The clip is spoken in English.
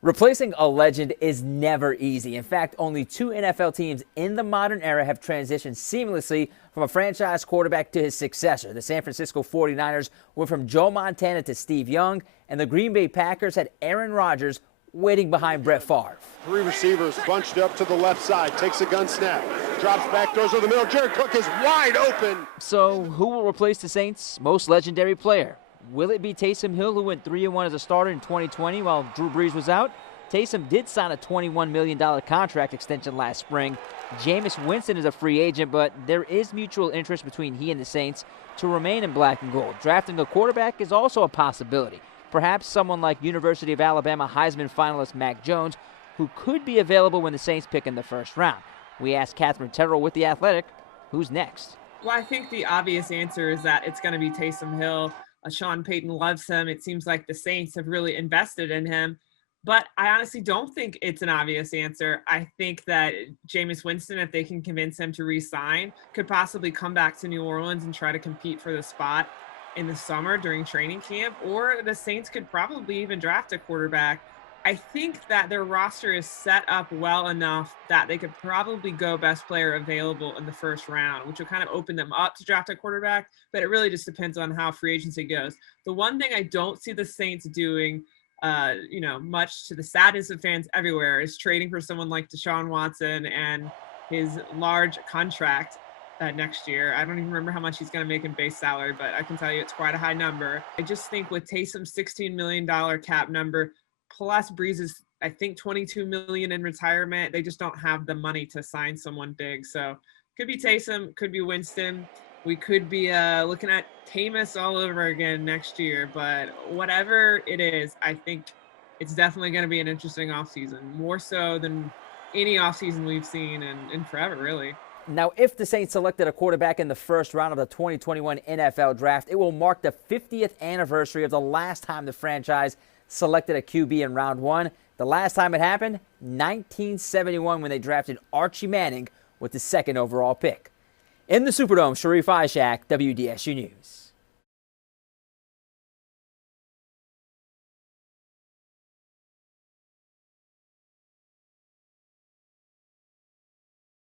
Replacing a legend is never easy. In fact, only two NFL teams in the modern era have transitioned seamlessly from a franchise quarterback to his successor. The San Francisco 49ers went from Joe Montana to Steve Young, and the Green Bay Packers had Aaron Rodgers waiting behind Brett Favre. Three receivers bunched up to the left side, takes a gun snap, drops back, throws over the middle. Jared Cook is wide open. So, who will replace the Saints' most legendary player? Will it be Taysom Hill, who went 3-1 as a starter in 2020 while Drew Brees was out? Taysom did sign a $21 million contract extension last spring. Jameis Winston is a free agent, but there is mutual interest between he and the Saints to remain in black and gold. Drafting a quarterback is also a possibility. Perhaps someone like University of Alabama Heisman finalist Mac Jones, who could be available when the Saints pick in the first round. We asked Catherine Terrell with The Athletic, who's next? Well, I think the obvious answer is that it's going to be Taysom Hill. Sean Payton loves him. It seems like the Saints have really invested in him. But I honestly don't think it's an obvious answer. I think that Jameis Winston, if they can convince him to re-sign, could possibly come back to New Orleans and try to compete for the spot in the summer during training camp. Or the Saints could probably even draft a quarterback. I think that their roster is set up well enough that they could probably go best player available in the first round, which will kind of open them up to draft a quarterback, but it really just depends on how free agency goes. The one thing I don't see the Saints doing, much to the sadness of fans everywhere, is trading for someone like Deshaun Watson and his large contract next year. I don't even remember how much he's going to make in base salary, but I can tell you it's quite a high number. I just think with Taysom's $16 million cap number, plus Breeze's, I think, $22 million in retirement, they just don't have the money to sign someone big. So could be Taysom, could be Winston. We could be looking at Tamus all over again next year. But whatever it is, I think it's definitely going to be an interesting offseason, more so than any offseason we've seen in forever, really. Now, if the Saints selected a quarterback in the first round of the 2021 NFL Draft, it will mark the 50th anniversary of the last time the franchise selected a QB in round one. The last time it happened, 1971, when they drafted Archie Manning with the second overall pick. In the Superdome, Sharif Ishak, WDSU News.